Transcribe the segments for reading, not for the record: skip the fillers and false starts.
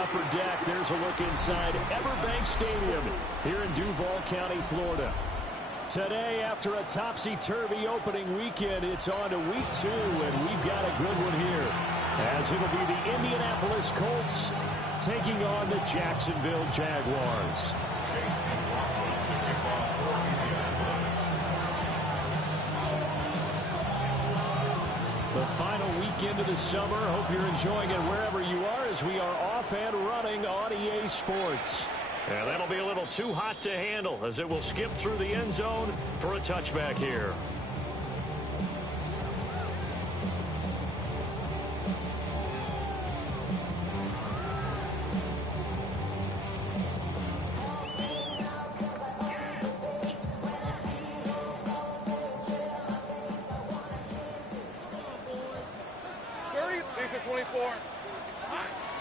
upper deck. There's a look inside Everbank Stadium here in Duval County, Florida. Today, after a topsy-turvy opening weekend, it's on to week 2, and we've got a good one here, as it'll be the Indianapolis Colts taking on the Jacksonville Jaguars. The final weekend of the summer. Hope you're enjoying it wherever you are, as we are off and running on EA Sports. And that'll be a little too hot to handle, as it will skip through the end zone for a touchback here.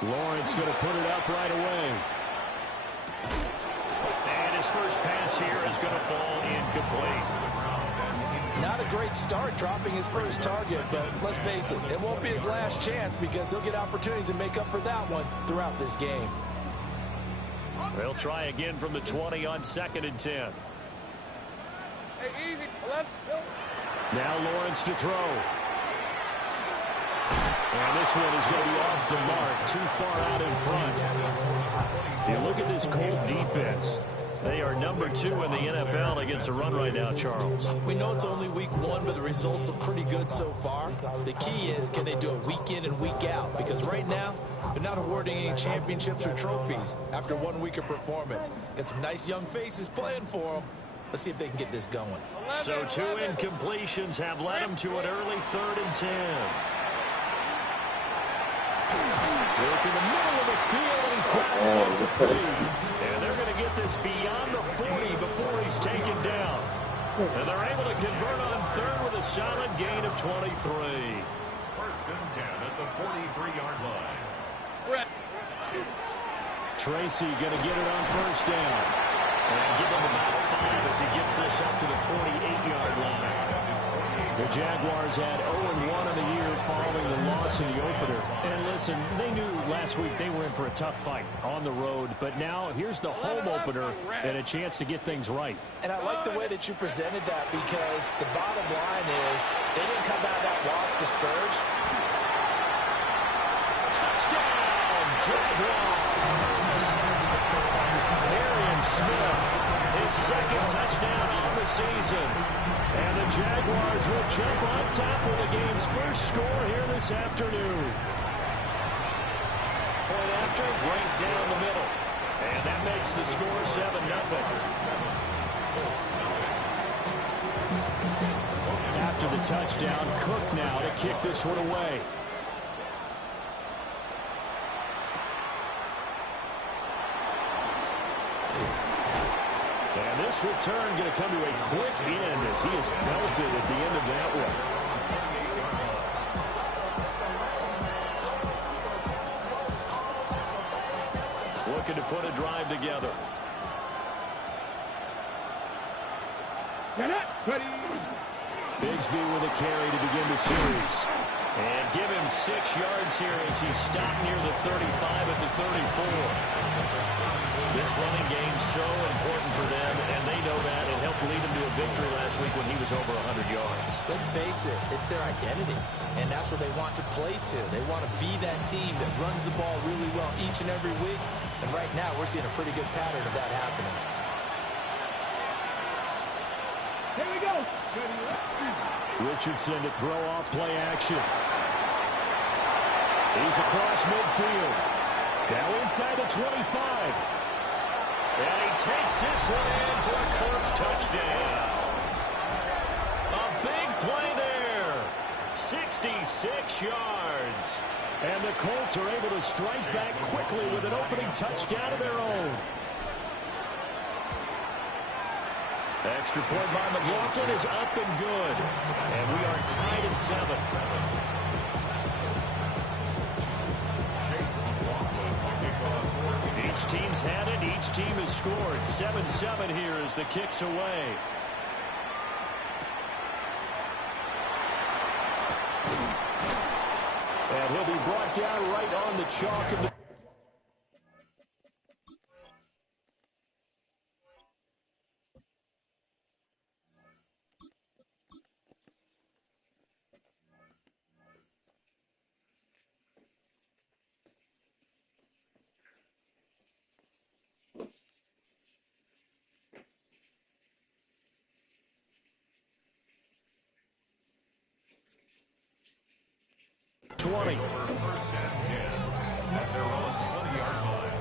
Lawrence going to put it up right away. And his first pass here is going to fall incomplete. Not a great start dropping his first target, but let's face it, it won't be his last chance, because he'll get opportunities to make up for that one throughout this game. They'll try again from the 20 on 2nd and 10. Hey, easy. Left. Now Lawrence to throw. And this one is going to be off the mark, too far out in front. You look at this Colt defense. They are number 2 in the NFL against the run right now, Charles. We know it's only week 1, but the results look pretty good so far. The key is, can they do it week in and week out? Because right now, they're not awarding any championships or trophies after 1 week of performance. Got some nice young faces playing for them. Let's see if they can get this going. So 2 incompletions have led them to an early 3rd and 10. Work in the middle of the field, and he's got it incomplete. And they're going to get this beyond the 40 before he's taken down. And they're able to convert on 3rd with a solid gain of 23. 1st and 10 at the 43-yard line. Tracy going to get it on 1st down. And give him about 5 as he gets this up to the 48-yard line. The Jaguars had 0-1 in the year following the loss in the opener. And listen, they knew last week they were in for a tough fight on the road. But now here's the home opener and a chance to get things right. And I like the way that you presented that, because the bottom line is they didn't come out of that loss discouraged. Touchdown, Jaguars! Arian Smith, his 2nd touchdown on the season. And the Jaguars will jump on top of the game's first score here this afternoon. Point after, right down the middle. And that makes the score 7-0. After the touchdown, Cook now to kick this one away. And this return going to come to a quick end as he is belted at the end of that one. Looking to put a drive together. Bigsby with a carry to begin the series. And give him 6 yards here as he's stopped near the 35 at the 34. This running game's so important for them, and they know that. It helped lead them to a victory last week when he was over 100 yards. Let's face it, it's their identity, and that's what they want to play to. They want to be that team that runs the ball really well each and every week, and right now we're seeing a pretty good pattern of that happening. Here we go. Richardson to throw off play action. He's across midfield. Now inside the 25. And he takes this one in for a Colts touchdown. A big play there. 66 yards. And the Colts are able to strike back quickly with an opening touchdown of their own. Extra point by McLaughlin is up and good. And we are tied at 7. Each team's had it. Each team has scored. 7-7 here as the kick's away. And he'll be brought down right on the chalk of the County. First and 10 at their own 20-yard line.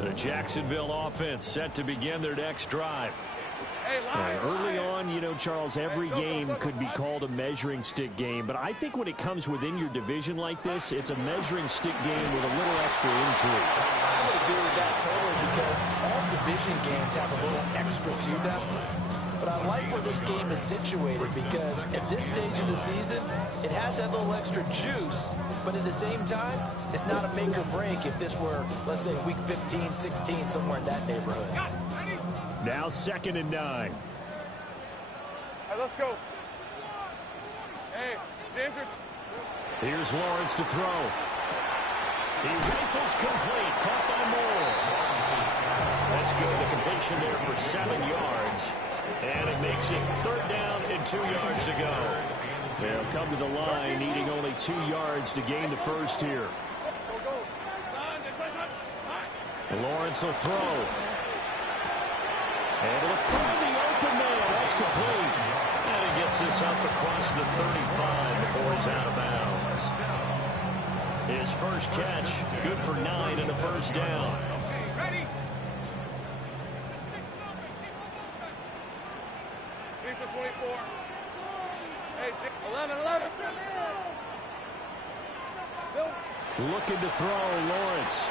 The Jacksonville offense set to begin their next drive. Early on, you know, Charles, every game could be called a measuring stick game, but I think when it comes within your division like this, it's a measuring stick game with a little extra intrigue. I would agree with that totally, because all division games have a little extra to them. But I like where this game is situated, because at this stage of the season, it has that little extra juice, but at the same time, it's not a make or break if this were, let's say, week 15, 16, somewhere in that neighborhood. Now 2nd and 9. Hey, let's go. Hey, James. Here's Lawrence to throw. He rifles complete. Caught by Moore. That's good. The completion there for 7 yards. And it makes it 3rd down and 2 yards to go. They'll come to the line, needing only 2 yards to gain the first here. Lawrence will throw. And he'll find the open man. That's complete. And he gets this up across the 35 before he's out of bounds. His first catch, good for 9 and a first down. Ready? 24. Hey, 11. Looking to throw, Lawrence.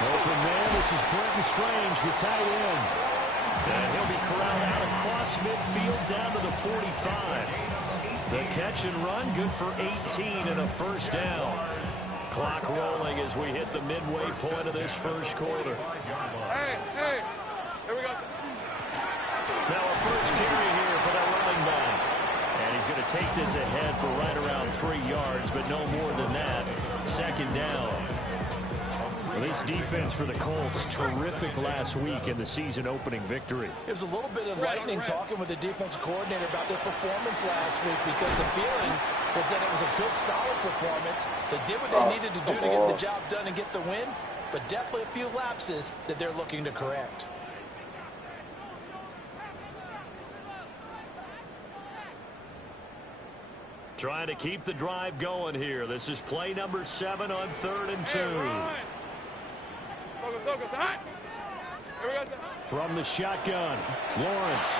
Open man, this is Brenton Strange, the tight end. And he'll be corralled out across midfield down to the 45. The catch and run, good for 18 and a first down. Clock rolling as we hit the midway point of this first quarter. Hey, here we go. Now a first carry here for the running back. And he's going to take this ahead for right around 3 yards, but no more than that. 2nd down. Well, this defense for the Colts, terrific last week in the season-opening victory. It was a little bit enlightening talking with the defensive coordinator about their performance last week, because the feeling was that it was a good, solid performance. They did what they needed to do to get the job done and get the win, but definitely a few lapses that they're looking to correct. Trying to keep the drive going here. This is play number 7 on 3rd and 2. From the shotgun, Lawrence.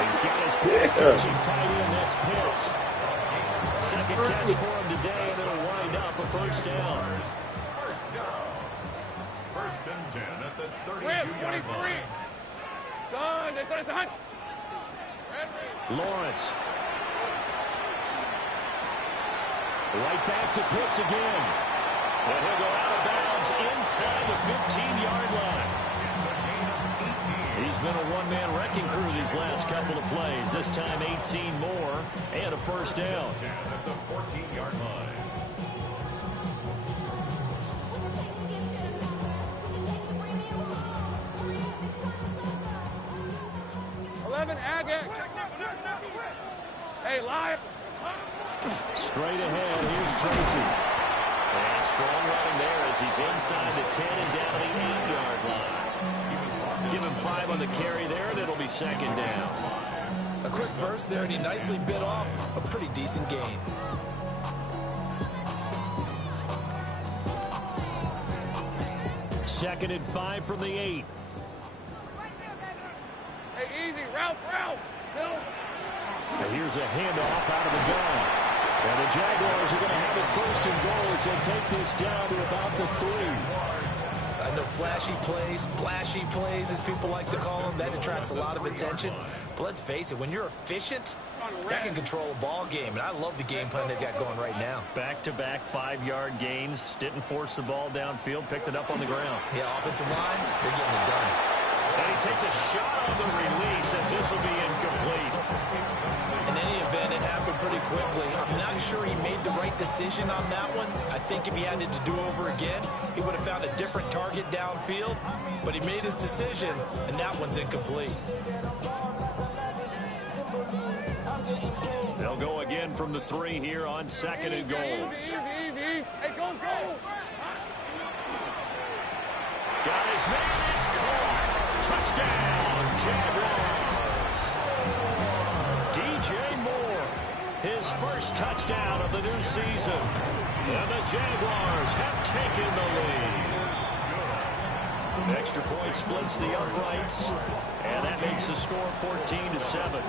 He's got his pass-catching tight end. That's Pitts. 2nd catch for him today, and it'll wind up a first down. First and 10 at the 32-yard line. Lawrence. Right back to Pitts again. And he'll go out of bounds inside the 15-yard line. He's been a one-man wrecking crew these last couple of plays. This time 18 more and a first down. 10 at the 14-yard line. Hey, live. Straight ahead, here's Tracy. And strong running there as he's inside the 10 and down the 8-yard line. Give him 5 on the carry there, and it'll be 2nd down. A quick burst there, and he nicely bit off a pretty decent gain. Second and 5 from the 8. Hey, easy. Ralph. Still. And here's a handoff out of the gun. And the Jaguars are going to have it 1st and goal as they take this down to about the 3. I know flashy plays, splashy plays, as people like to call them, that attracts a lot of attention. But let's face it, when you're efficient, that can control a ball game. And I love the game plan they've got going right now. Back-to-back 5-yard gains. Didn't force the ball downfield. Picked it up on the ground. Yeah, offensive line, they're getting it done. And he takes a shot on the release as this will be incomplete. In any event, it happened pretty quickly. I'm not sure he made the right decision on that one. I think if he had it to do over again, he would have found a different target downfield. But he made his decision, and that one's incomplete. They'll go again from the 3 here on 2nd and goal. Easy. Hey, go. Got Shot is made. It's caught. Touchdown, Jaguars. DJ Moore, his first touchdown of the new season. And the Jaguars have taken the lead. Extra point splits the uprights, and that makes the score 14-7.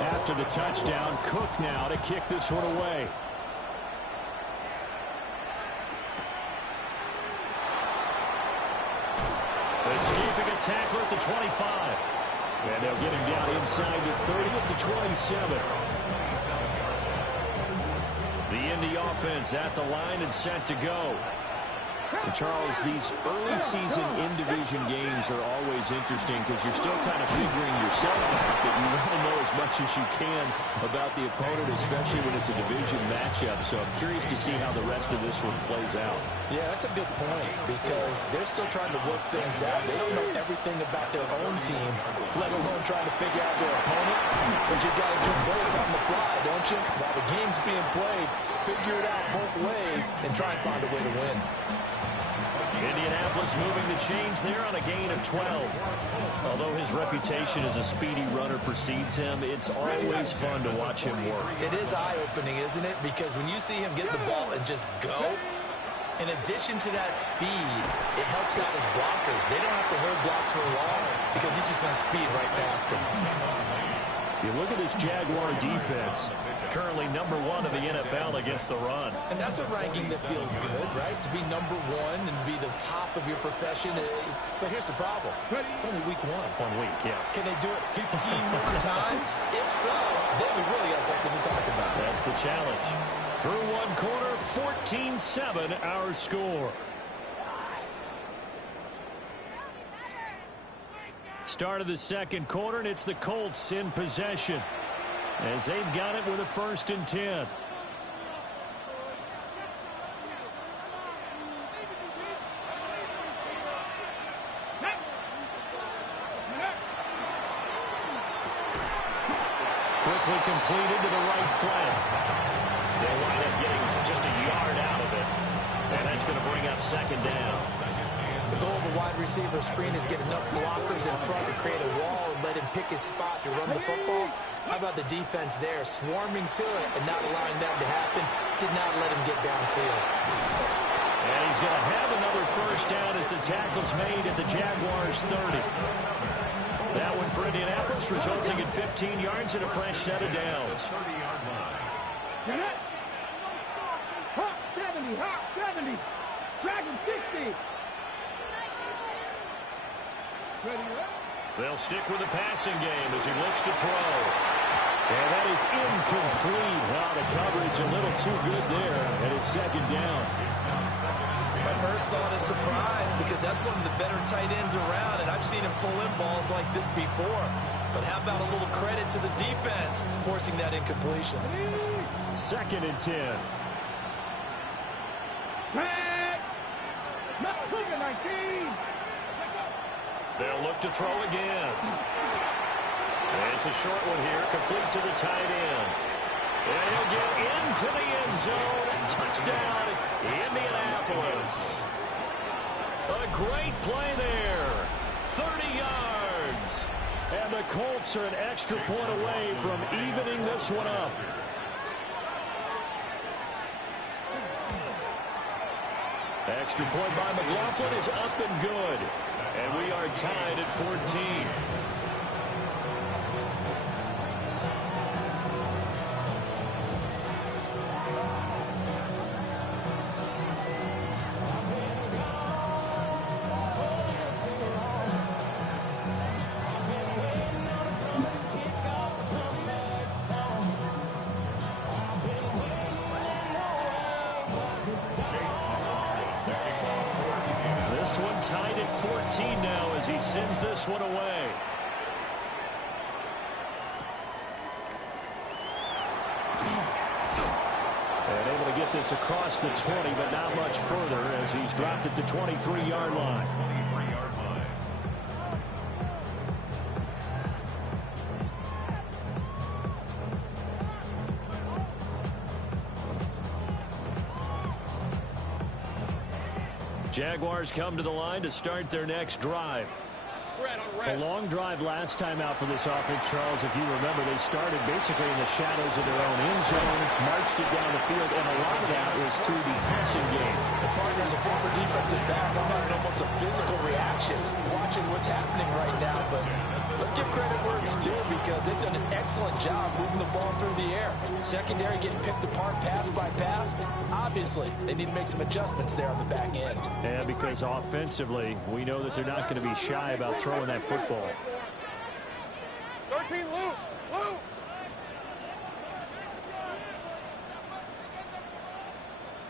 After the touchdown, Cook now to kick this one away. Escaping a tackler at the 25. And they'll get him down inside the 30 at the 27. The Indy offense at the line and set to go. And Charles, these early season in-division games are always interesting because you're still kind of figuring yourself out, but you want to know as much as you can about the opponent, especially when it's a division matchup. So I'm curious to see how the rest of this one plays out. Yeah, that's a good point because they're still trying to work things out. They don't know everything about their own team, let alone trying to figure out their opponent. But you got to do both on the fly, don't you? While the game's being played, figure it out both ways and try and find a way to win. Indianapolis moving the chains there on a gain of 12. Although his reputation as a speedy runner precedes him, it's always fun to watch him work. It is eye-opening, isn't it? Because when you see him get the ball and just go, in addition to that speed, it helps out his blockers. They don't have to hold blocks for long because he's just going to speed right past them. You look at this Jaguar defense. Currently number 1 in the NFL against the run. And that's a ranking that feels good, right? To be number 1 and be the top of your profession. But here's the problem. It's only week 1. 1 week, yeah. Can they do it 15 more times? If so, then we really got something to talk about. That's the challenge. Through one quarter, 14-7 our score. Start of the second quarter, and it's the Colts in possession as they've got it with a 1st and 10. Quickly completed to the right flank. They'll wind up getting just a yard out of it, and that's going to bring up 2nd down. The goal of a wide receiver screen is get enough blockers in front to create a wall and let him pick his spot to run the football. How about the defense there, swarming to it and not allowing that to happen? Did not let him get downfield. And he's going to have another 1st down as the tackle's made at the Jaguars' 30. That one for Indianapolis, resulting in 15 yards and a fresh set of downs. Hawk 70, Hawk 70, Dragon 60. They'll stick with the passing game as he looks to throw. And that is incomplete. Wow, the coverage a little too good there, and it's 2nd down. My first thought is surprise because that's one of the better tight ends around, and I've seen him pull in balls like this before. But how about a little credit to the defense forcing that incompletion? 2nd and 10. Not 19. They'll look to throw again. And it's a short one here, complete to the tight end. And he'll get into the end zone. Touchdown, Indianapolis. A great play there. 30 yards. And the Colts are an extra point away from evening this one up. Extra point by McLaughlin is up and good. And we are tied at 14. This one tied at 14 now as he sends this one away. And able to get this across the 20, but not much further as he's dropped it to 23-yard line. Jaguars come to the line to start their next drive. A long drive last time out for this offense, Charles. If you remember, they started basically in the shadows of their own end zone, marched it down the field, and a lot of that was through the passing game. The partner's a former defensive back. I'm having almost a physical reaction watching what's happening right now. But let's give credit where it's due because they've done an excellent job moving the ball through the air. Secondary getting picked apart pass by pass. Obviously, they need to make some adjustments there on the back end. Yeah, because offensively, we know that they're not going to be shy about throwing that football. 13, Lou. Lou.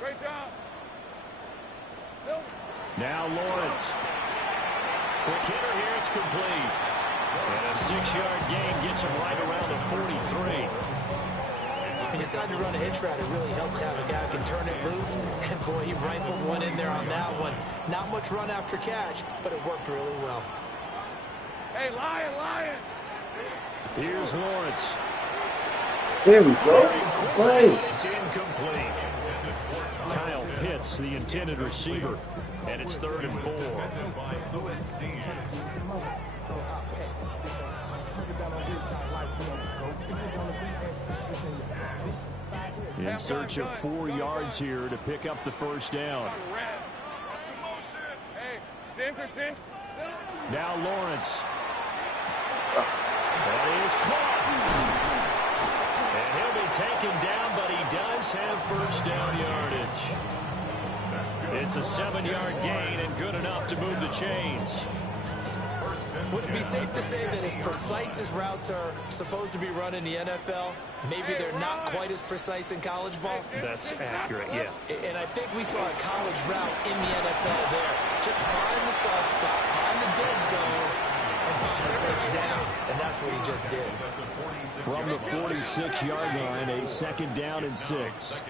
Great job. Now Lawrence. Quick hitter here, it's complete. And a 6-yard gain gets him right around the 43. When you decide to run a hitch route, it really helps to have a guy who can turn it loose. And boy, he rifled one in there on that one. Not much run after catch, but it worked really well. Hey, Lion. Here's Lawrence. There we go. Play. It's incomplete. Kyle Pitts, the intended receiver. And it's 3rd and 4. In search of 4 yards here to pick up the first down. Now Lawrence. That is caught. And he'll be taken down, but he does have first down yardage. It's a 7-yard gain and good enough to move the chains. Would it be safe to say that as precise as routes are supposed to be run in the NFL, maybe they're not quite as precise in college ball? That's accurate, yeah. And I think we saw a college route in the NFL there. Just find the soft spot, find the dead zone, and find the first down. And that's what he just did. From the 46-yard line, a 2nd down and 6.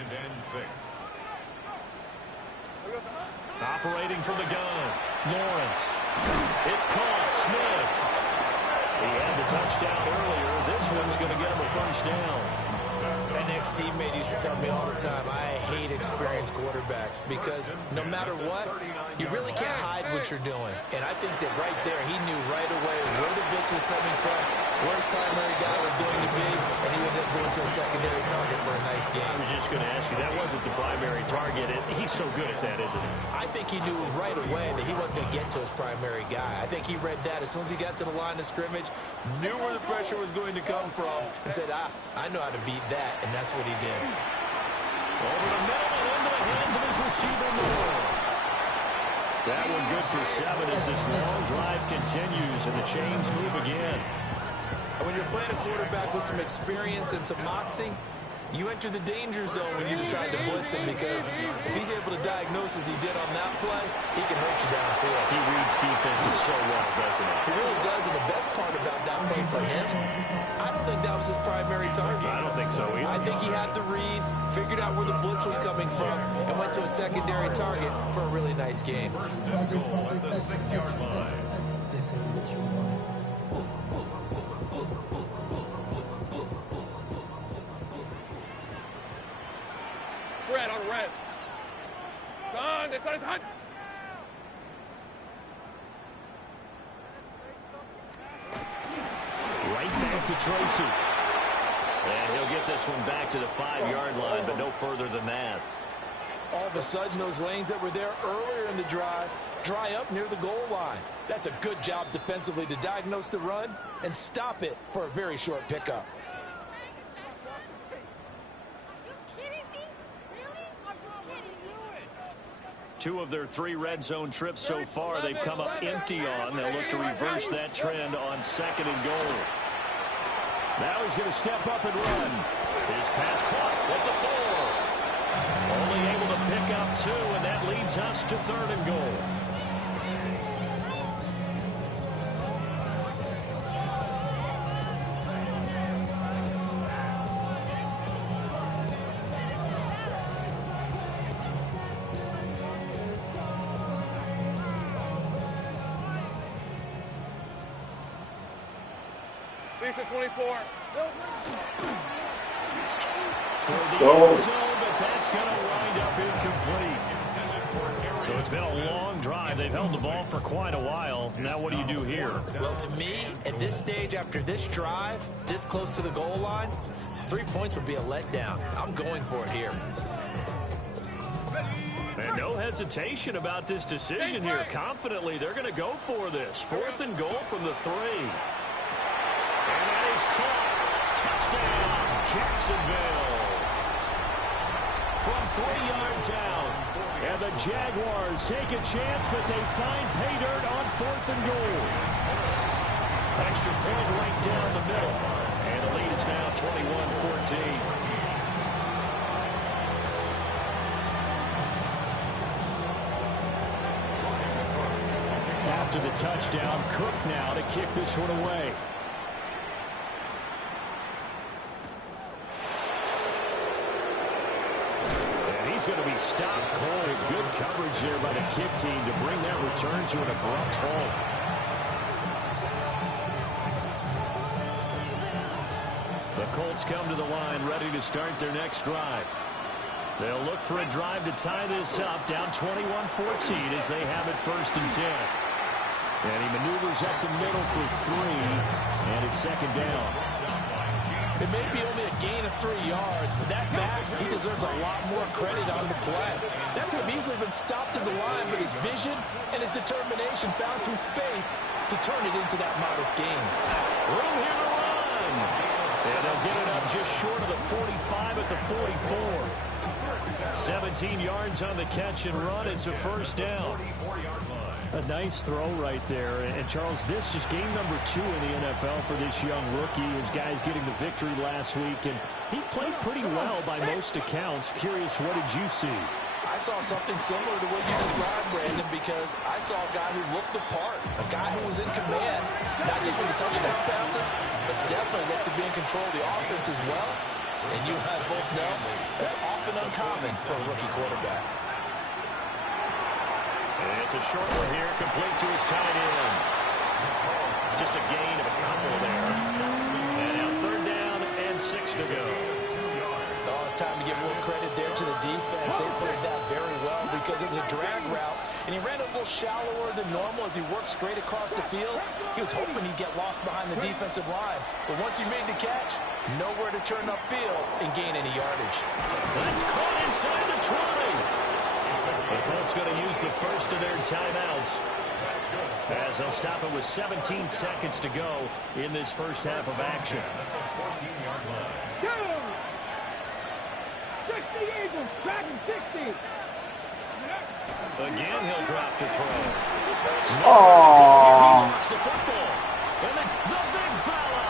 Operating from the gun, Lawrence. It's caught, Smith. He had the touchdown earlier. This one's going to get him a first down. An ex-teammate used to tell me all the time, I hate experienced quarterbacks because no matter what, you really can't hide what you're doing. And I think that right there, he knew right away where the blitz was coming from, where his primary guy was going to be, and he ended up going to a secondary target for a nice game. I was just going to ask you, that wasn't the primary target. He's so good at that, isn't he? I think he knew right away that he wasn't going to get to his primary guy. I think he read that as soon as he got to the line of scrimmage, knew where the pressure was going to come from, and said, I know how to beat that, and that's what he did. Over the middle and into the hands of his receiver, Moore. That one good for 7 as this long drive continues and the chains move again. And when you're playing a quarterback with some experience and some moxie, you enter the danger zone when you decide to blitz him because if he's able to diagnose as he did on that play, he can hurt you downfield. He reads defenses so well, doesn't he? He really does, and the best part about that play for him, I don't think that was his primary target. I don't think so either. I think he had the read, figured out where the blitz was coming from, and went to a secondary target for a really nice game. Goal at the 6-yard line. Red on red. Done. This is hot. Right back to Tracy. And he'll get this one back to the 5-yard line, but no further than that. All of a sudden, those lanes that were there earlier in the drive dry up near the goal line. That's a good job defensively to diagnose the run and stop it for a very short pickup. Two of their 3 red zone trips so far they've come up empty on. They'll look to reverse that trend on 2nd and goal. Now he's going to step up and run. His pass caught at the 4. Only able to pick up 2, and that leads us to 3rd and goal. Lisa 24. Let's go. Zone, but that's going to wind up incomplete. So it's been a long drive. They've held the ball for quite a while. Now what do you do here? Well, to me, at this stage, after this drive, this close to the goal line, 3 points would be a letdown. I'm going for it here. And no hesitation about this decision here. Confidently, they're going to go for this. 4th and goal from the 3. And that is caught. Touchdown, Jacksonville. From 3 yards out. And the Jaguars take a chance, but they find pay dirt on 4th and goal. Extra point right down the middle. And the lead is now 21-14. After the touchdown, Cook now to kick this one away. And he's going to be stopped cold. Good coverage there by the kick team to bring that return to an abrupt halt. The Colts come to the line ready to start their next drive. They'll look for a drive to tie this up, down 21-14 as they have it 1st and 10. And he maneuvers up the middle for 3, and it's 2nd down. It may be only a gain of 3 yards, but that back, he deserves a lot more credit on the play. That could have easily been stopped at the line, but his vision and his determination found some space to turn it into that modest gain. Room here to run. And they'll get it up just short of the 45 at the 44. 17 yards on the catch and run. It's a 1st down. A nice throw right there. And, Charles, this is game number 2 in the NFL for this young rookie. His guys getting the victory last week, and he played pretty well by most accounts. Curious, what did you see? I saw something similar to what you described, Brandon, because I saw a guy who looked the part, a guy who was in command, not just with the touchdown passes, but definitely looked to be in control of the offense as well. And you and I both know that's often uncommon for a rookie quarterback. And it's a short one here, complete to his tight end. Just a gain of a couple there. And now 3rd down and 6 to go. Oh, it's time to give more credit there to the defense. They played that very well because it was a drag route, and he ran a little shallower than normal as he worked straight across the field. He was hoping he'd get lost behind the defensive line, but once he made the catch, nowhere to turn upfield and gain any yardage. That's caught inside the 20. The Colts going to use the first of their timeouts as they'll stop it with 17 seconds to go in this first half of action. 60 Eagles, tracking 60. Again, he'll drop to throw. Oh. He lost the football. And the big fella.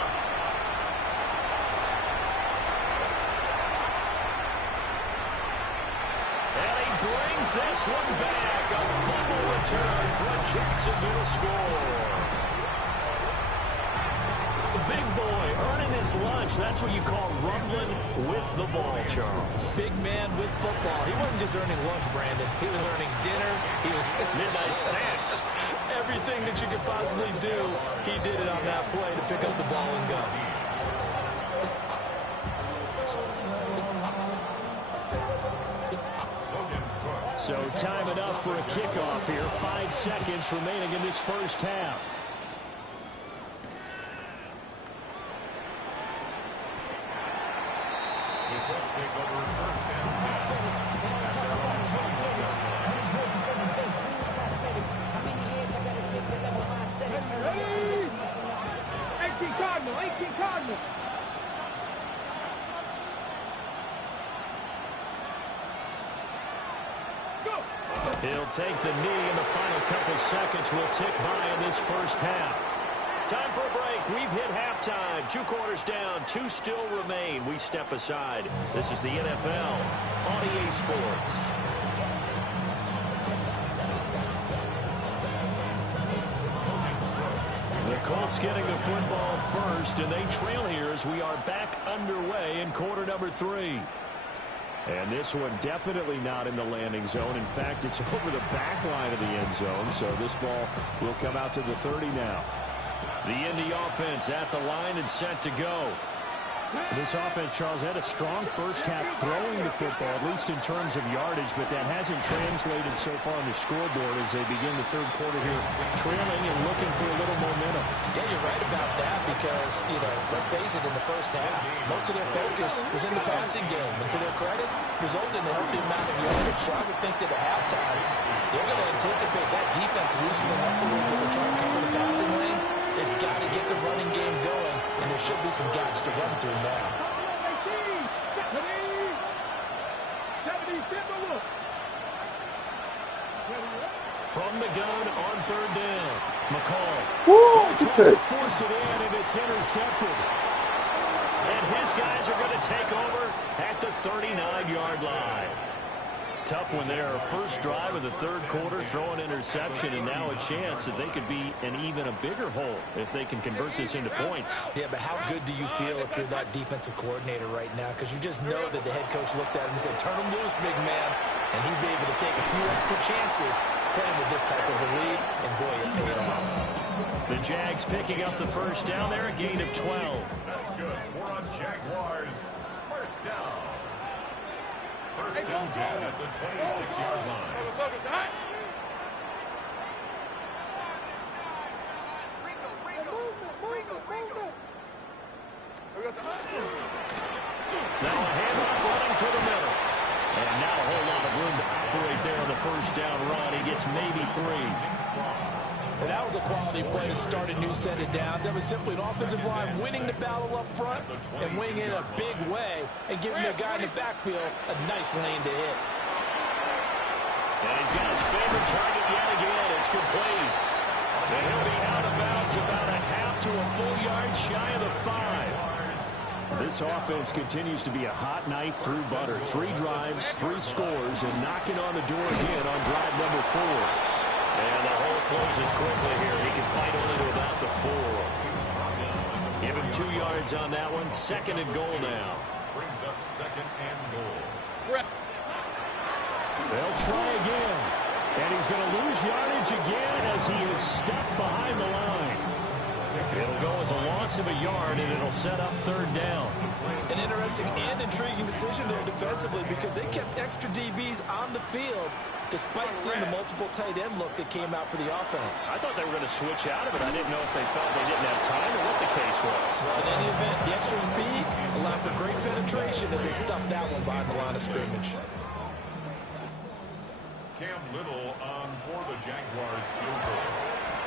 And he brings this one back. A fumble return for a Jacksonville score. The big boy earning his lunch. That's what you call rumbling with the ball, Charles. Big man with football. He wasn't just earning lunch, Brandon. He was earning dinner. He was Midnight snacks. Everything that you could possibly do, he did it on that play to pick up the ball and go. So time enough for a kickoff here. 5 seconds remaining in this first half. Let's take over 1st and 18 Cardinal, 18 Cardinal. He'll take the knee in the final couple seconds. Will tick by in this first half. Time for a break. We've hit halftime. 2 quarters down. 2 still remain. We step aside. This is the NFL on EA Sports. The Colts getting the football first, and they trail here as we are back underway in quarter number 3. And this one definitely not in the landing zone. In fact, it's over the back line of the end zone. So this ball will come out to the 30 now. The Indy offense at the line and set to go. This offense, Charles, had a strong first half throwing the football, at least in terms of yardage, but that hasn't translated so far on the scoreboard as they begin the third quarter here, trailing and looking for a little momentum. Yeah, you're right about that because, let's face it, in the first half, most of their focus was in the passing game. And to their credit, resulted in a healthy amount of yardage. So I would think that at halftime, they're going to anticipate that defense loosening up a little bit and try to cover the passing lanes. They've got to get the running game going, and there should be some gaps to run through now. From the gun on third down, McCall. Woo, Tries to force it in, and it's intercepted. And his guys are going to take over at the 39-yard line. Tough one there. First drive of the third quarter, throw an interception, and now a chance that they could be in even a bigger hole if they can convert this into points. Yeah, but how good do you feel if you're that defensive coordinator right now? Because you just know that the head coach looked at him and said, turn him loose, big man. And he'd be able to take a few extra chances playing with this type of a lead, and boy, it paid off. The Jags picking up the first down there, a gain of 12. That's good. We're on Jaguars. First down. First and 10 at the 26-yard line. Now a handoff running through the middle. And not a whole lot of room to operate there on the first down run. He gets maybe 3. And that was a quality play to start a new set of downs. That was simply an offensive line winning the battle up front and winning it in a big way and giving their guy in the backfield a nice lane to hit. And he's got his favorite target yet again. It's complete. And he'll be out of bounds about a half to a full yard shy of the 5. This offense continues to be a hot knife through butter. 3 drives, 3 scores, and knocking on the door again on drive number 4. And the hole closes quickly here. He can fight only to about the 4. Give him 2 yards on that one. Second and goal now. Brings up second and goal. They'll try again. And he's going to lose yardage again as he is stuck behind the line. It'll go as a loss of a yard, and it'll set up third down. An interesting and intriguing decision there defensively because they kept extra DBs on the field despite seeing the multiple tight end look that came out for the offense. I thought they were going to switch out of it. I didn't know if they felt they didn't have time or what the case was. Well, in any event, the extra speed allowed for great penetration as they stuffed that one behind the line of scrimmage. Cam Little on for the Jaguars field goal.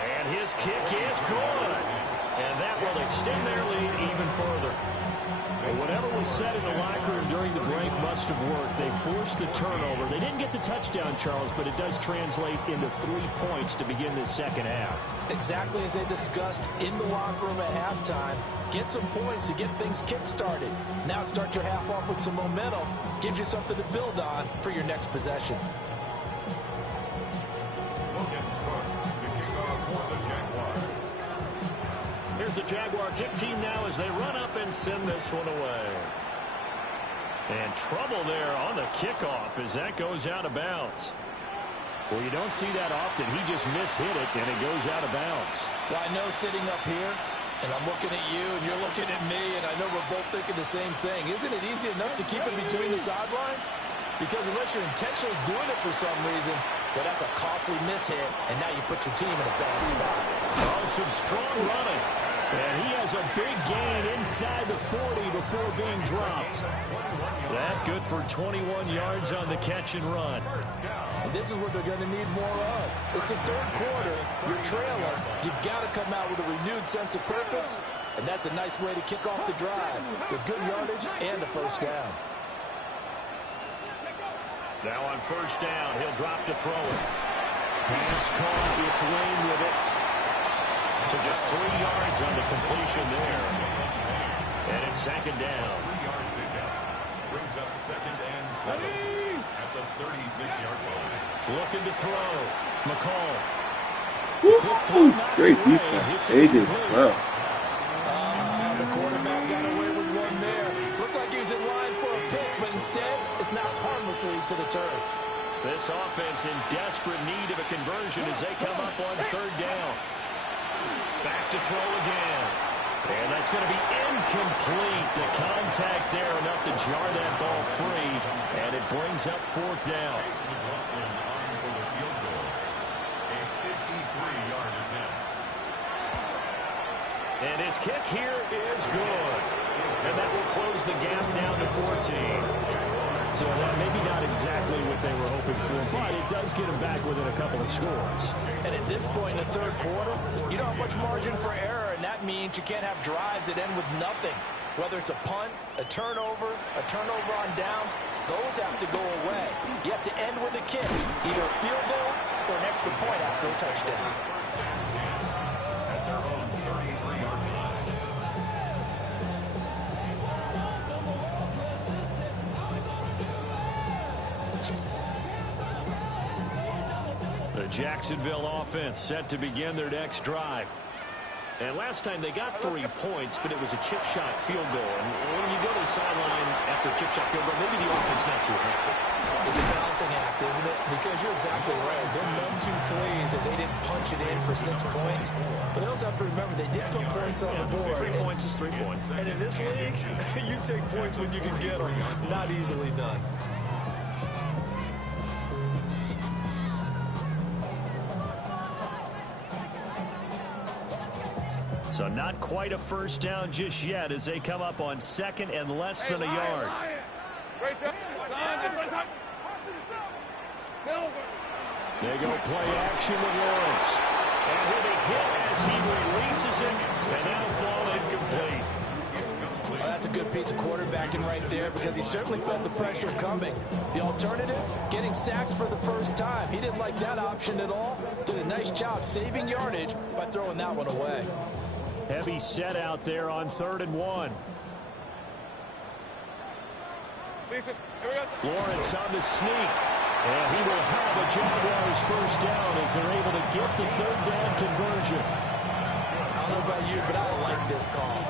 And his kick is good. And that will extend their lead even further. Well, whatever was said in the locker room during the break must have worked. They forced the turnover. They didn't get the touchdown, Charles, but it does translate into 3 points to begin this second half. Exactly as they discussed in the locker room at halftime. Get some points to get things kick-started. Now start your half off with some momentum. Gives you something to build on for your next possession. Here's the Jaguar kick team now as they run up and send this one away. And trouble there on the kickoff as that goes out of bounds. Well, you don't see that often. He just mishit it, and it goes out of bounds. Well, I know sitting up here, and I'm looking at you, and you're looking at me, and I know we're both thinking the same thing. Isn't it easy enough to keep it between the sidelines? Because unless you're intentionally doing it for some reason, well, that's a costly mishit, and now you put your team in a bad spot. Oh, some strong running. And he has a big gain inside the 40 before being dropped. That good for 21 yards on the catch and run. And this is what they're going to need more of. It's the third quarter. You're trailing. You've got to come out with a renewed sense of purpose. And that's a nice way to kick off the drive with good yardage and a first down. Now on first down, he'll drop to throw it. Pass caught. It's Lane with it. So just 3 yards on the completion there. And it's second down. 3-yard pickup. Brings up second and 7 at the 36-yard line. Looking to throw. McCall. Great defense. They did well. The quarterback got away with one there. Looked like he was in line for a pick, but instead it's knocked harmlessly to the turf. This offense in desperate need of a conversion as they come up on third down. Back to throw again. And that's going to be incomplete. The contact there enough to jar that ball free, and it brings up fourth down. And his kick here is good. And that will close the gap down to 14. So maybe not exactly what they were hoping for, but it does get them back within a couple of scores. And at this point in the third quarter, you don't have much margin for error, and that means you can't have drives that end with nothing. Whether it's a punt, a turnover on downs, those have to go away. You have to end with a kick, either field goals or an extra point after a touchdown. The Jacksonville offense set to begin their next drive. And last time they got 3 points, but it was a chip shot field goal. And when you go to the sideline after a chip shot field goal, maybe the offense not too happy. It's a balancing act, isn't it? Because you're exactly right. They're none too pleased that they didn't punch it in for 6 points. But they also have to remember they did put points on the board. 3 points is 3 points. And in this league, you take points when you can get them. Not easily done. So not quite a first down just yet as they come up on second and less than a yard. Great job. They go play action with Lawrence. And he'll be hit as he releases it, and that'll fall incomplete. Well, that's a good piece of quarterbacking right there because he certainly felt the pressure coming. The alternative, getting sacked for the first time. He didn't like that option at all. Did a nice job saving yardage by throwing that one away. Heavy set out there on 3rd and 1. Lawrence on the sneak. And he will have a Jaguars first down as they're able to get the 3rd down conversion. I don't know about you, but I like this call.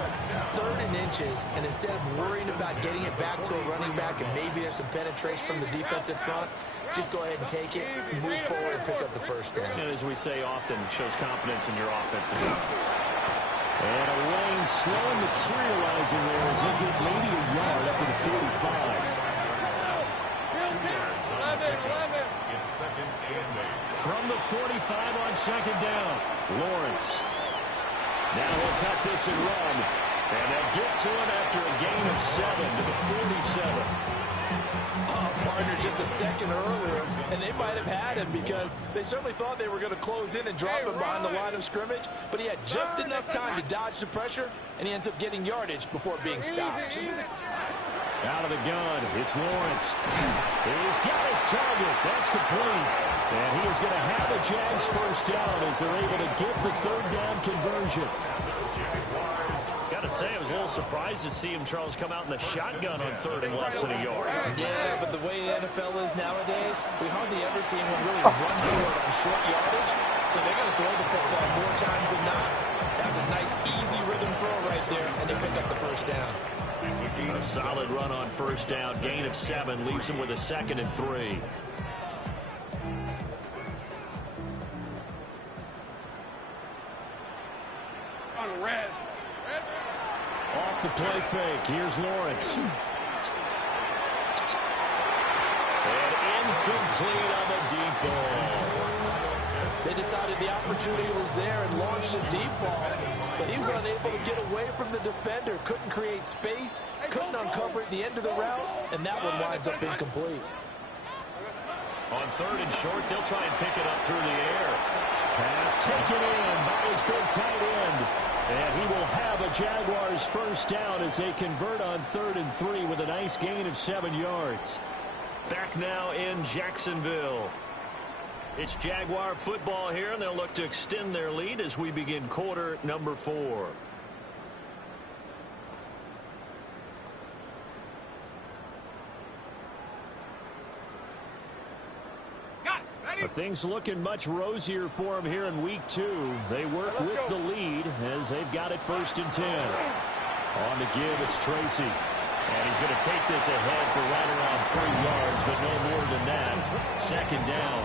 3rd and inches, and instead of worrying about getting it back to a running back and maybe there's some penetration from the defensive front, just go ahead and take it, move forward, and pick up the first down. And as we say often, shows confidence in your offensive line. And a lane slow materializing there as he'll get maybe a yard up to the 45. From the 45 on 2nd down, Lawrence. Now he'll tuck this and run. And they'll get to him after a gain of 7 to the 47. Partner just a second earlier, and they might have had him because they certainly thought they were going to close in and drop him behind the line of scrimmage, but he had just enough time to dodge the pressure, and he ends up getting yardage before being stopped. Out of the gun, it's Lawrence. He's got his target. That's complete. And he is going to have a Jags first down as they're able to get the 3rd down conversion. Got to say, I was a little surprised to see him, Charles, come out in the shotgun on 3rd and less than a yard. Yeah, but the way the NFL is nowadays, we hardly ever see anyone really run for it on short yardage. So they're going to throw the football more times than not. That was a nice, easy rhythm throw right there, and they pick up the first down. A solid run on first down. Gain of 7 leaves him with a 2nd and 3. On the red. Off the play fake. Here's Lawrence. And incomplete on the deep ball. They decided the opportunity was there and launched a deep ball, but he was unable to get away from the defender. Couldn't create space, couldn't uncover at the end of the route, and that one winds up incomplete. On 3rd and short, they'll try and pick it up through the air. Pass taken in by his big tight end. And he will have a Jaguars first down as they convert on 3rd and 3 with a nice gain of 7 yards. Back now in Jacksonville. It's Jaguar football here, and they'll look to extend their lead as we begin quarter number 4. Things looking much rosier for them here in week 2. They work with the lead as they've got it 1st and 10. On the give, it's Tracy. And he's going to take this ahead for right around 3 yards, but no more than that. 2nd down.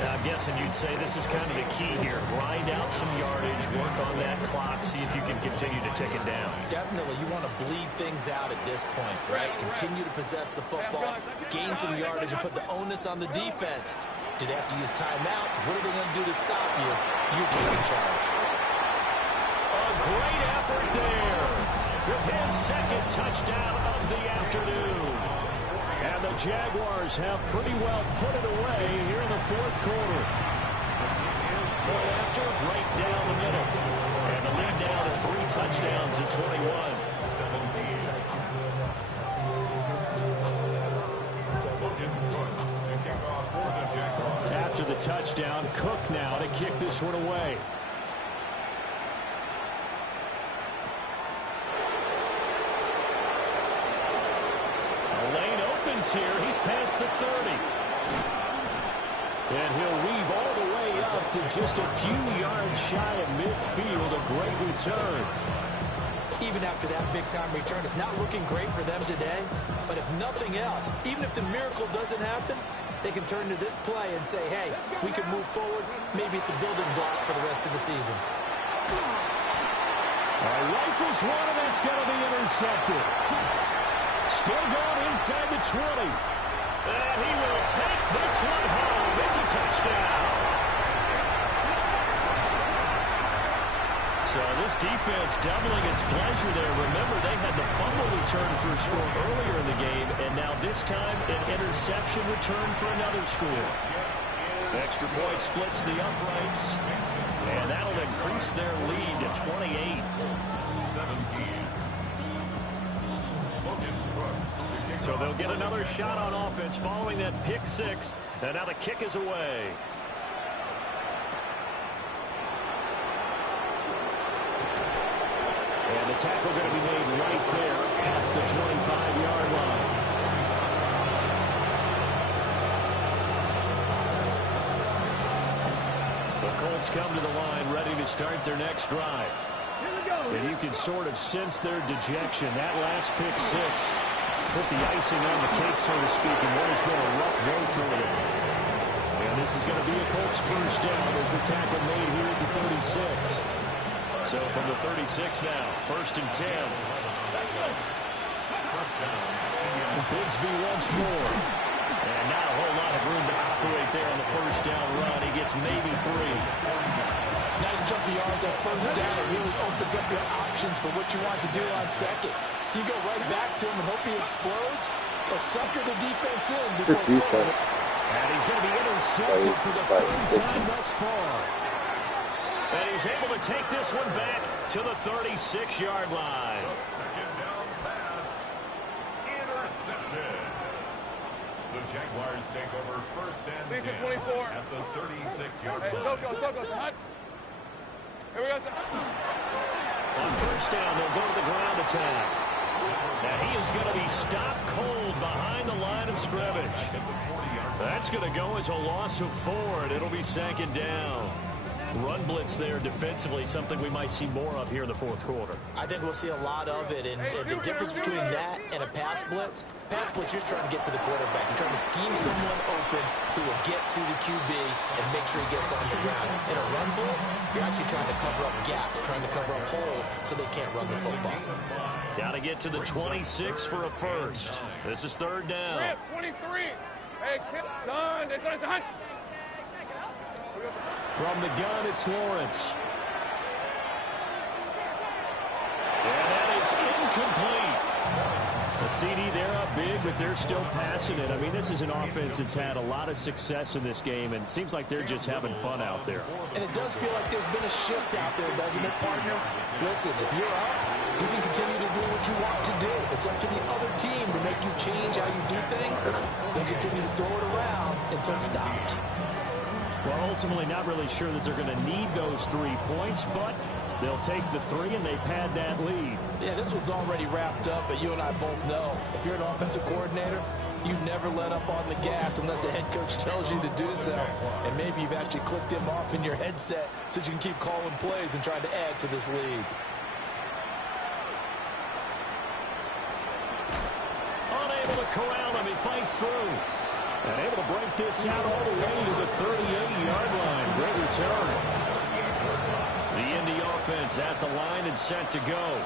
And I'm guessing JAX, and you'd say this is kind of the key here. Grind out some yardage, work on that clock, see if you can continue to tick it down. Definitely, you want to bleed things out at this point, right? Continue to possess the football, gain some yardage, and put the onus on the defense. Do they have to use timeouts? What are they going to do to stop you? You're taking charge. A great effort there with his second touchdown of the afternoon. And the Jaguars have pretty well put it away here in the fourth quarter. Point after, right down the middle. And the lead now to 3 touchdowns at 21. After the touchdown, Cook now to kick this one away. Here. He's past the 30. And he'll weave all the way up to just a few yards shy of midfield. A great return. Even after that big-time return, it's not looking great for them today. But if nothing else, even if the miracle doesn't happen, they can turn to this play and say, hey, we can move forward. Maybe it's a building block for the rest of the season. Rifles one, and it's going to be intercepted. Still going inside the 20. And he will take this one home. It's a touchdown. So this defense doubling its pleasure there. Remember, they had the fumble return for a score earlier in the game, and now this time an interception return for another score. Extra point splits the uprights, and that'll increase their lead to 28. 17. So they'll get another shot on offense following that pick six. And now the kick is away. And the tackle going to be made right there at the 25-yard line. The Colts come to the line ready to start their next drive. And you can sort of sense their dejection. That last pick six put the icing on the cake, so to speak, and what has been a rough go for them. And this is going to be a Colts first down as the tackle made here at the 36. So from the 36 now, 1st and 10. Bigsby once more. And not a whole lot of room to operate there on the first down run. He gets maybe 3. Nice chunk of yards on first down. It really opens up your options for what you want to do on second. You go right back to him and hope he explodes, or sucker the defense in. The defense. And he's going to be intercepted for the third time thus far. And he's able to take this one back to the 36-yard line. Second down pass. Intercepted. The Jaguars take over 1st and 10 24. at the 36-yard Hey, line. Soko, hut. Here we go. On first down, they'll go to the ground attack. Now he is going to be stopped cold behind the line of scrimmage. That's going to go as a loss of 4, and it'll be 2nd down. Run blitz there defensively, something we might see more of here in the fourth quarter. I think we'll see a lot of it, and the difference between that and a pass blitz, you're just trying to get to the quarterback. You're trying to scheme someone open who will get to the QB and make sure he gets on the ground. In a run blitz, you're actually trying to cover up gaps, trying to cover up holes so they can't run the football. Got to get to the 26 for a first. This is 3rd down. 23. Hey, kid, son, son. From the gun, it's Lawrence. And that is incomplete. The CD, they're up big, but they're still passing it. I mean, this is an offense that's had a lot of success in this game, and it seems like they're just having fun out there. And it does feel like there's been a shift out there, doesn't it, partner? Listen, if you're up, you can continue to do what you want to do. It's up to the other team to make you change how you do things. They'll continue to throw it around until stopped. Well, ultimately, not really sure that they're going to need those 3 points, but they'll take the 3 and they pad that lead. Yeah, this one's already wrapped up, but you and I both know if you're an offensive coordinator, you never let up on the gas unless the head coach tells you to do so. And maybe you've actually clicked him off in your headset so you can keep calling plays and trying to add to this lead. Unable to corral him. He fights through. And able to break this out all the way to the 38-yard return. The Indy offense at the line and set to go.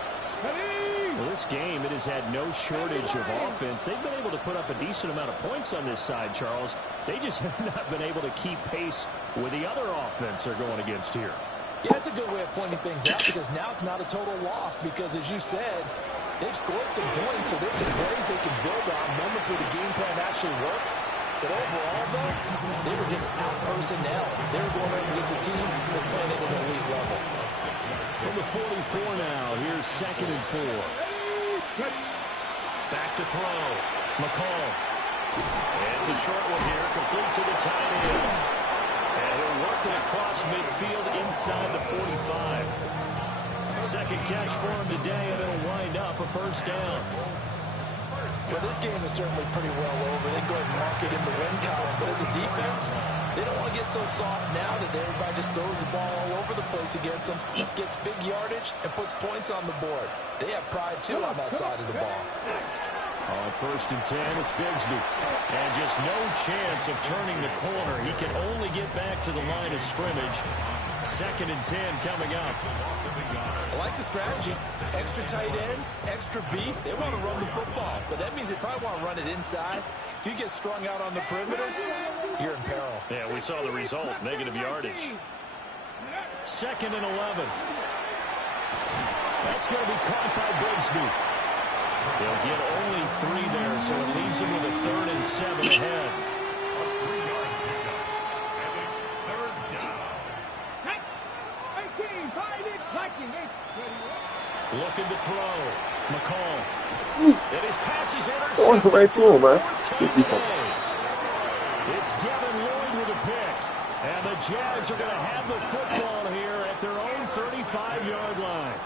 Well, this game, it has had no shortage of offense. They've been able to put up a decent amount of points on this side, Charles. They just have not been able to keep pace with the other offense they're going against here. Yeah, that's a good way of pointing things out because now it's not a total loss because, as you said, they've scored some points, so there's some plays they can build on, moments where the game plan actually worked. But overall, though, they were just out personnel. They were going up against a team that's playing at an elite level. From the 44 now, here's 2nd and 4. Back to throw. McCall. It's a short one here, complete to the tight end. And he'll work it across midfield inside the 45. Second catch for him today, and it'll wind up a first down. Well, this game is certainly pretty well over. They go ahead and mark it in the win column. But as a defense, they don't want to get so soft now that everybody just throws the ball all over the place against them, gets big yardage, and puts points on the board. They have pride, too, on that side of the ball. On 1st and 10, it's Bigsby. And just no chance of turning the corner. He can only get back to the line of scrimmage. 2nd and 10 coming up. I like the strategy. Extra tight ends, extra beef. They want to run the football, but that means they probably want to run it inside. If you get strung out on the perimeter, you're in peril. Yeah, we saw the result, negative yardage. 2nd and 11. That's going to be caught by Bigsby. They'll get only 3 there, so it leaves them with a 3rd and 7 ahead. Looking to throw. McCall. And his pass is intercepted. Right to him, man. It's Devin Lloyd with a pick. And the Jags are going to have the football here at their own 35-yard line.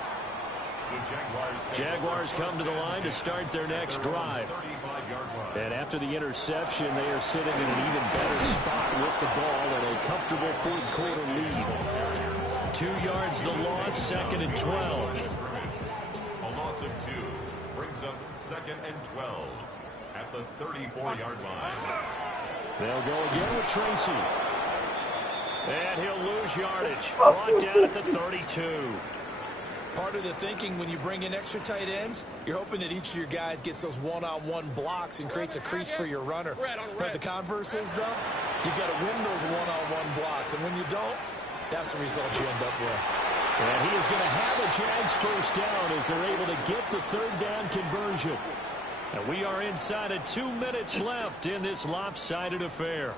Jaguars come to the line to start their next drive. And after the interception, they are sitting in an even better spot with the ball and a comfortable 4th quarter lead. 2 yards the loss, 2nd and 12. A loss of 2 brings up 2nd and 12 at the 34-yard line. They'll go again with Tracy. And he'll lose yardage. Brought down at the 32. Part of the thinking when you bring in extra tight ends, you're hoping that each of your guys gets those one-on-one blocks and creates a crease for your runner. But the converse is, though, you've got to win those one-on-one blocks. And when you don't, that's the result you end up with. And he is going to have a Jags first down as they're able to get the 3rd down conversion. And we are inside of 2 minutes left in this lopsided affair.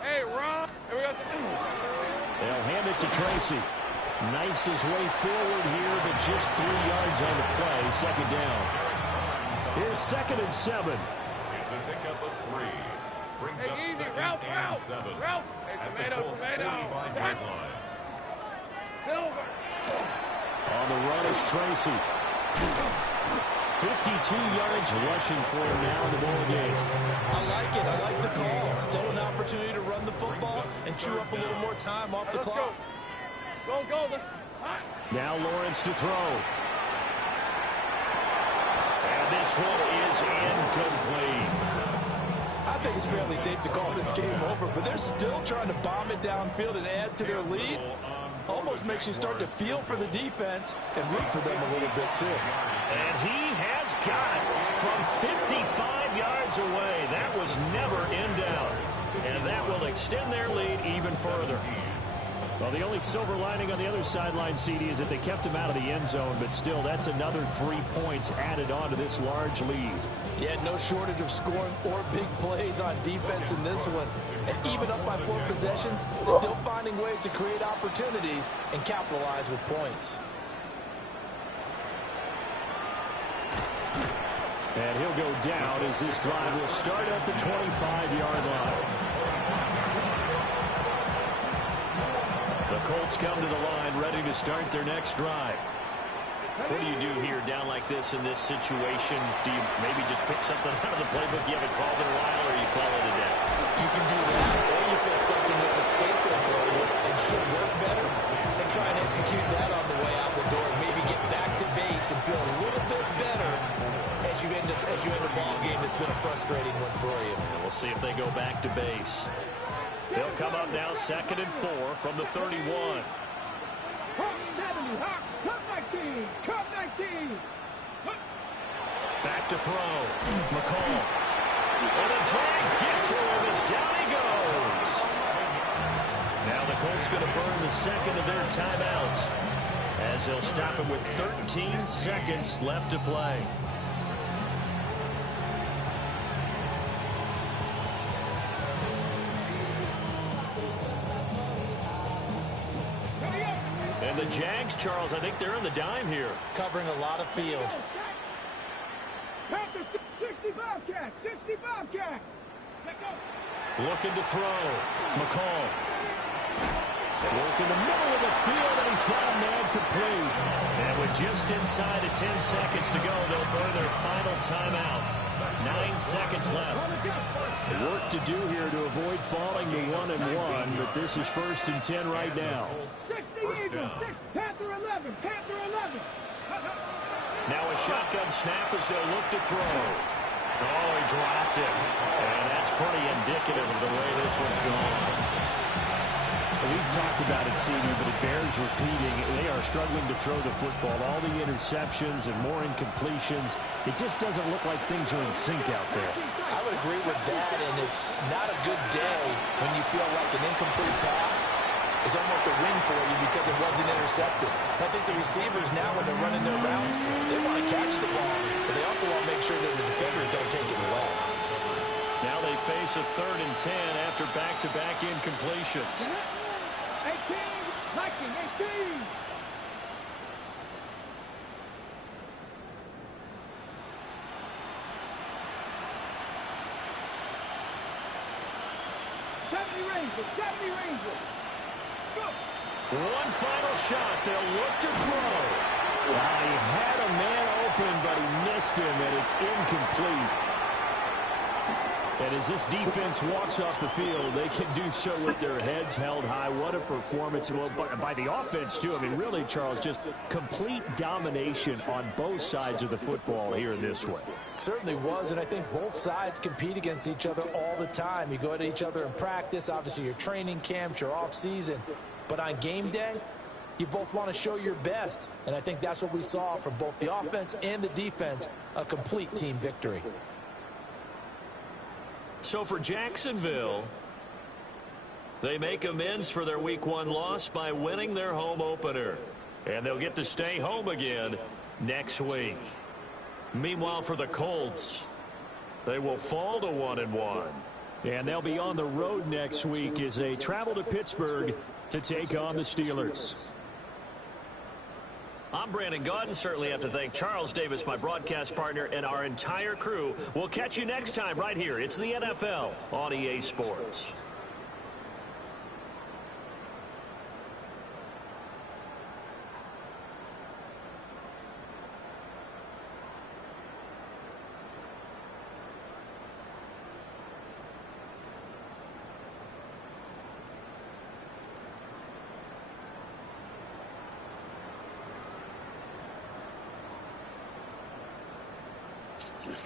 Hey, Ron. Here we go. They'll hand it to Tracy. Knifes his way forward here, but just 3 yards on the play. 2nd down. Here's 2nd and 7. It's a pickup of 3. Brings up Hey, easy. 2nd Route. and 7. Route. Hey, At the tomato, Colts' tomato. 45-yard line. Silver. On the run is Tracy. 52 yards rushing for him now in the ball game. I like it. I like the call. Still an opportunity to run the football and chew up a little more time off the clock. Go, go. Now Lawrence to throw. And this one is incomplete. I think it's fairly safe to call this game over, but they're still trying to bomb it downfield and add to their lead. Almost makes you start to feel for the defense and root for them a little bit, too. And he has got it from 55 yards away. That was never in doubt. And that will extend their lead even further. Well, the only silver lining on the other sideline, CD, is that they kept him out of the end zone, but still, that's another 3 points added on to this large lead. Yeah, no shortage of scoring or big plays on defense in this one. And even up by 4 possessions, still finding ways to create opportunities and capitalize with points. And he'll go down as this drive will start at the 25-yard line. The Colts come to the line ready to start their next drive. What do you do here down like this in this situation? Do you maybe just pick something out of the playbook you haven't called in a while, or you call it a day? You can do that, or you pick something that's a staple for you and should work better and try and execute that on the way out the door and maybe get back to base and feel a little bit better as you end a ball game that's been a frustrating one for you. And we'll see if they go back to base. They'll come up now 2nd and 4 from the 31. Back to throw. McCall. And the Jags get to him as down he goes. Now the Colts going to burn the second of their timeouts as they'll stop him with 13 seconds left to play. And the Jags, Charles, I think they're in the dime here. Covering a lot of field. 65 cat. Looking to throw. McCall. Work in the middle of the field, and he's got a man complete. And with just inside of 10 seconds to go, they'll burn their final timeout. 9 seconds left. Work to do here to avoid falling to 1-1, but this is 1st and 10 right now. 60 Eagles, 6, Panther 11, Panther 11. Now a shotgun snap as they'll look to throw. Oh, he dropped it. And that's pretty indicative of the way this one's going. We've talked about it, CD, but it bears repeating. They are struggling to throw the football. All the interceptions and more incompletions. It just doesn't look like things are in sync out there. I would agree with that, and it's not a good day when you feel like an incomplete pass is almost a win for you because it wasn't intercepted. I think the receivers now, when they're running their routes, they want to catch the ball, but they also want to make sure that the defenders don't take it away. Now they face a 3rd and 10 after back-to-back incompletions. 18, Viking, 18. Rangers. Go. One final shot. They'll look to throw. Wow, he had a man open, but he missed him, and it's incomplete. And as this defense walks off the field, they can do so with their heads held high. What a performance. Well, by the offense, too. I mean, really, Charles, just complete domination on both sides of the football here in this one. Certainly was, and I think both sides compete against each other all the time. You go at each other in practice, obviously your training camps, your off-season. But on game day, you both want to show your best. And I think that's what we saw from both the offense and the defense, a complete team victory. So for Jacksonville, they make amends for their Week 1 loss by winning their home opener. And they'll get to stay home again next week. Meanwhile, for the Colts, they will fall to 1-1. And they'll be on the road next week as they travel to Pittsburgh to take on the Steelers. I'm Brandon Gaudin. Certainly have to thank Charles Davis, my broadcast partner, and our entire crew. We'll catch you next time right here. It's the NFL on EA Sports. Just